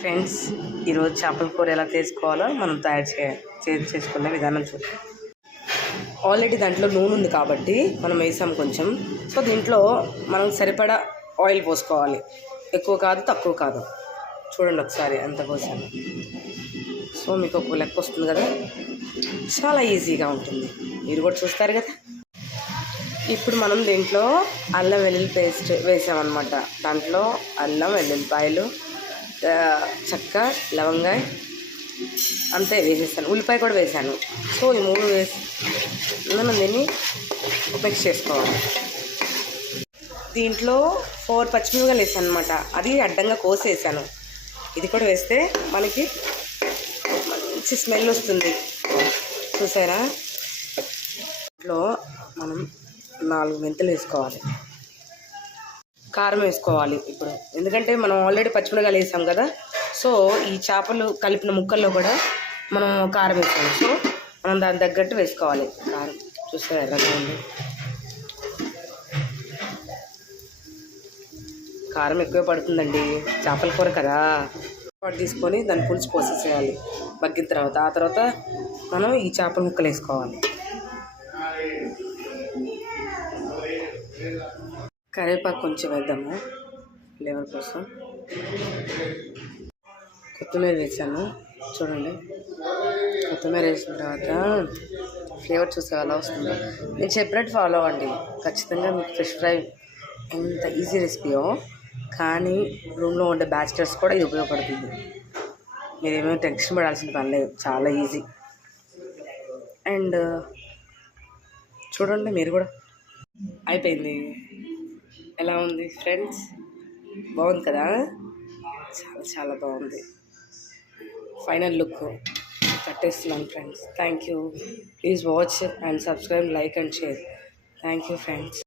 Friends, ఈరోజు చేపల కూర ఎలా చేసుకోవాలో మనం చేసుకునే విధానం చూద్దాం. ఆల్రెడీ దాంట్లో నూనె ఉంది కాబట్టి మనం వేసాం కొంచెం. సో దీంట్లో మనం సరిపడా ఆయిల్ పోసుకోవాలి. ఎక్కువ కాదు, తక్కువ కాదు. చూడండి ఒకసారి ఎంత పోసాను. సో మీకు ఒక లెక్క వస్తుంది కదా, చాలా ఈజీగా ఉంటుంది. మీరు కూడా చూస్తారు కదా. ఇప్పుడు మనం దీంట్లో అల్లం వెల్లుల్లి పేస్ట్ వేసామన్నమాట. దాంట్లో అల్లం వెల్లుల్లిపాయలు, చెక్క, లవంగాయ అంతే వేసేసాను. ఉల్లిపాయ కూడా వేసాను. సో ఈ మూడు వేసి మనం దీన్ని మిక్స్ చేసుకోవాలి. దీంట్లో 4 పచ్చిమిరపకాయలు వేసాను అనమాట. అది అడ్డంగా కోసేసాను. ఇది కూడా వేస్తే మనకి మంచి స్మెల్ వస్తుంది. చూసారా? దీంట్లో మనం 4 మెంతులు వేసుకోవాలి. కారం వేసుకోవాలి ఇప్పుడు, ఎందుకంటే మనం ఆల్రెడీ పచ్చిమిరపకాయలు వేసాం కదా. సో ఈ చేపలు కలిపిన ముక్కల్లో కూడా మనం కారం వేసాము. సో మనం దాని తగ్గట్టు వేసుకోవాలి కారం. చూసారా ఎలా ఉంది? కారం ఎక్కువ పడుతుందండి, చేపల కూర కదా. తీసుకొని దాన్ని పులుసు పోసేసేయాలి మగ్గిన తర్వాత. ఆ తర్వాత మనం ఈ చేపల ముక్కలు వేసుకోవాలి. కరివేపాకు కొంచెం వేద్దాము ఫ్లేవర్ కోసం. కొత్తిమీర వేసాను. చూడండి, కొత్తిమీర వేసిన తర్వాత ఫ్లేవర్ చూస్తే ఎలా వస్తుందో. నేను చెప్పినట్టు ఫాలో అవ్వండి. ఖచ్చితంగా మీకు ఫిష్ ఫ్రై ఎంత ఈజీ రెసిపీయో, కానీ రూమ్లో ఉండే బ్యాచిలర్స్ కూడా ఇది ఉపయోగపడుతుంది. మీరేమో టెన్షన్ పడాల్సిన పని లేదు, చాలా ఈజీ. అండ్ చూడండి మీరు కూడా. అయిపోయింది. ఎలా ఉంది ఫ్రెండ్స్? బాగుంది కదా? చాలా చాలా బాగుంది. ఫైనల్ లుక్ కట్టేస్తున్నాను friends. Thank you. Please watch and subscribe, like and share. Thank you friends.